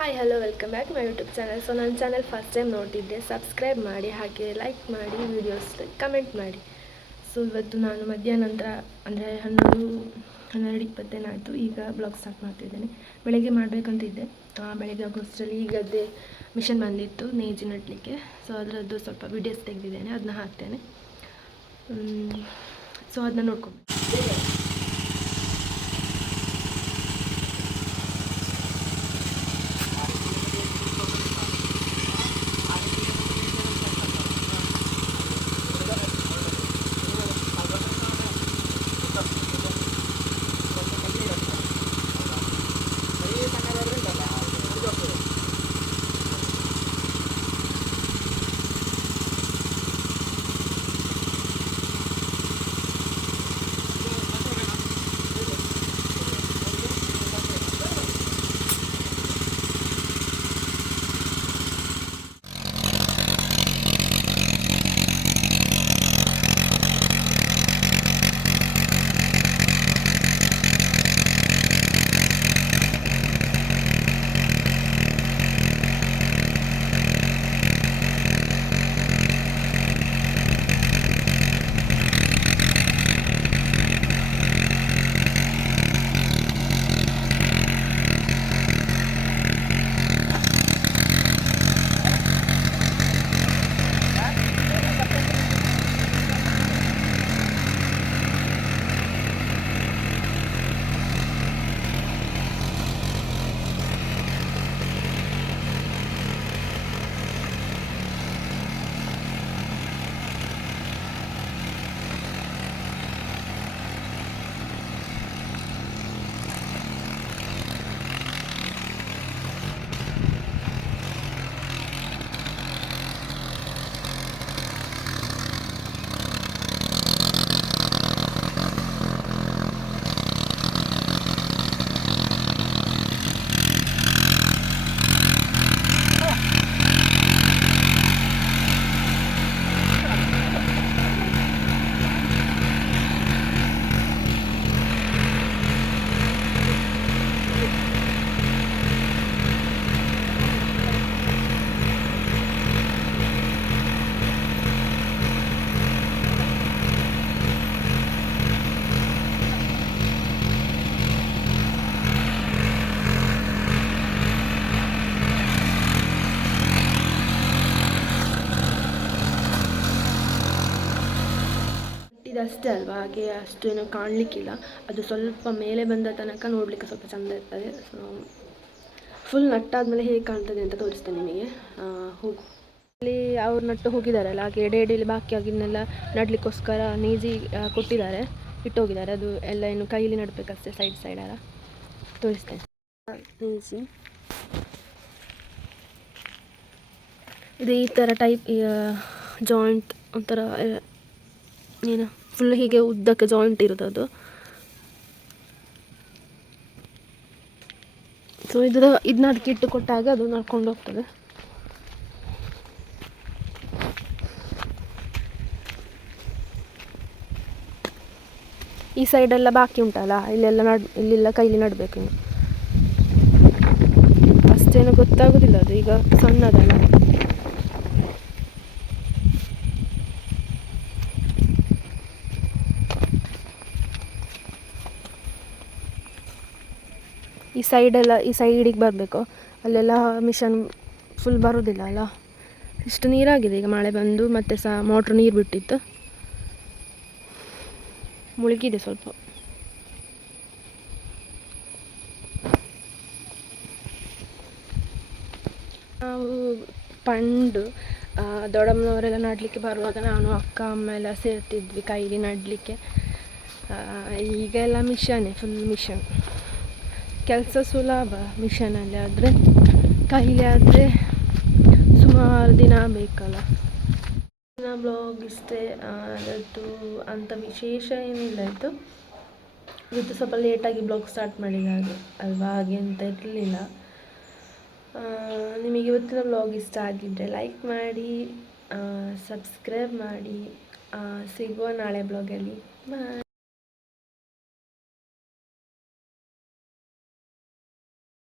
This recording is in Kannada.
Hi hello welcome back my YouTube channel. So ನನ್ನ ಚಾನಲ್ ಫಸ್ಟ್ ಟೈಮ್ ನೋಡ್ತಿದ್ದೆ, ಸಬ್ಸ್ಕ್ರೈಬ್ ಮಾಡಿ, ಹಾಗೆ ಲೈಕ್ ಮಾಡಿ, ವೀಡಿಯೋಸ್ ಕಮೆಂಟ್ ಮಾಡಿ. ಸೊ ಇವತ್ತು ನಾನು ಮಧ್ಯಾಹ್ನ ನಂತರ ಅಂದರೆ 12:20 ಆಯಿತು. ಈಗ ಬ್ಲಾಗ್ ಸ್ಟಾರ್ಟ್ ಮಾಡ್ತಿದ್ದೇನೆ. ಬೆಳಗ್ಗೆ ಮಾಡಬೇಕಂತಿದ್ದೆ, ಬೆಳಗ್ಗೆ ಆಗೋಷ್ಟರಲ್ಲಿ ಈ ಗದ್ದೆ ಮಿಷನ್ ಬಂದಿತ್ತು ನೇಜಿ ನಡಲಿಕ್ಕೆ. ಸೊ ಅದರದ್ದು ಸ್ವಲ್ಪ ವೀಡಿಯೋಸ್ ತೆಗೆದಿದ್ದೇನೆ, ಅದನ್ನ ಹಾಕ್ತೇನೆ. ಸೊ ಅದನ್ನ ನೋಡ್ಕೊಂಡು ಇದಷ್ಟೇ ಅಲ್ವಾ, ಹಾಗೆ ಅಷ್ಟು ಏನೋ ಕಾಣಲಿಕ್ಕಿಲ್ಲ. ಅದು ಸ್ವಲ್ಪ ಮೇಲೆ ಬಂದ ತನಕ ನೋಡಲಿಕ್ಕೆ ಸ್ವಲ್ಪ ಚೆಂದ ಇರ್ತದೆ. ಸೊ ಫುಲ್ ನಟ್ಟಾದಮೇಲೆ ಹೇಗೆ ಕಾಣ್ತದೆ ಅಂತ ತೋರಿಸ್ತೇನೆ ನಿಮಗೆ. ಹೋಗು. ಅಲ್ಲಿ ಅವ್ರು ನಟ್ಟು ಹೋಗಿದ್ದಾರಲ್ಲ, ಹಾಗೆ ಎಡೆಯಲ್ಲಿ ಬಾಕಿ ಆಗಿನ್ನೆಲ್ಲ ನಡಲಿಕ್ಕೋಸ್ಕರ ನೇಜಿ ಕೊಟ್ಟಿದ್ದಾರೆ, ಇಟ್ಟೋಗಿದ್ದಾರೆ. ಅದು ಎಲ್ಲ ಇನ್ನು ಕೈಲಿ ನಡಬೇಕಷ್ಟೇ, ಸೈಡೆಲ್ಲ ತೋರಿಸ್ತೇನೆ. ನೇಜಿ ಇದು ಈ ಥರ ಟೈಪ್ ಜಾಯಿಂಟ್ ಒಂಥರ ಏನು ಫುಲ್ ಹೀಗೆ ಉದ್ದಕ್ಕೆ ಜಾಯಿಂಟ್ ಇರೋದು ಅದು. ಸೊ ಇದನ್ನ ಅದಕ್ಕೆ ಇಟ್ಟು ಕೊಟ್ಟಾಗ ಅದು ನಡ್ಕೊಂಡು ಹೋಗ್ತದೆ. ಈ ಸೈಡೆಲ್ಲ ಬಾಕಿ ಉಂಟಲ್ಲ, ಇಲ್ಲೆಲ್ಲ ಕೈಲಿ ನಡಬೇಕು. ಇನ್ನು ಅಷ್ಟೇನು ಗೊತ್ತಾಗೋದಿಲ್ಲ, ಅದು ಈಗ ಸಣ್ಣದಲ್ಲ. ಈ ಸೈಡಿಗೆ ಬರಬೇಕು, ಅಲ್ಲೆಲ್ಲ ಮಿಷನ್ ಫುಲ್ ಬರೋದಿಲ್ಲ ಅಲ್ಲ. ಇಷ್ಟು ನೀರಾಗಿದೆ, ಈಗ ಮಳೆ ಬಂದು ಮತ್ತೆ ಸಹ ಮೋಟ್ರ್ ನೀರು ಬಿಟ್ಟಿತ್ತು, ಮುಳುಗಿದೆ ಸ್ವಲ್ಪ. ನಾವು ಪಂಡು ದೊಡ್ಡಮ್ಮನವರೆಲ್ಲ ನಡಲಿಕ್ಕೆ ಬರುವಾಗ ನಾನು ಅಕ್ಕ ಅಮ್ಮ ಎಲ್ಲ ಸೇರ್ತಿದ್ವಿ ಕೈಲಿ ನಡಲಿಕ್ಕೆ. ಈಗ ಎಲ್ಲ ಮಿಷನ್ನೇ, ಫುಲ್ ಮಿಷನ್. ಕೆಲಸ ಸುಲಭ ಮಿಷನಲ್ಲಿ, ಆದರೆ ಕೈಲಿ ಆದರೆ ಸುಮಾರು ದಿನ ಬೇಕಲ್ಲ. ನನ್ನ ಬ್ಲಾಗ್ ಇಷ್ಟೇ, ಅದದ್ದು ಅಂಥ ವಿಶೇಷ ಏನಿಲ್ಲ. ಇವತ್ತು ಸ್ವಲ್ಪ ಲೇಟಾಗಿ ಬ್ಲಾಗ್ ಸ್ಟಾರ್ಟ್ ಮಾಡಿದ್ದಾರೆ ಅಲ್ವಾ, ಹಾಗೆ ಅಂತ ಇರಲಿಲ್ಲ. ನಿಮಗೆ ಇವತ್ತಿನ ಬ್ಲಾಗ್ ಇಷ್ಟ ಆಗಿದ್ದರೆ ಲೈಕ್ ಮಾಡಿ, ಸಬ್ಸ್ಕ್ರೈಬ್ ಮಾಡಿ. ಸಿಗುವ ನಾಳೆ ಬ್ಲಾಗಲ್ಲಿ. ಬಾಯ್.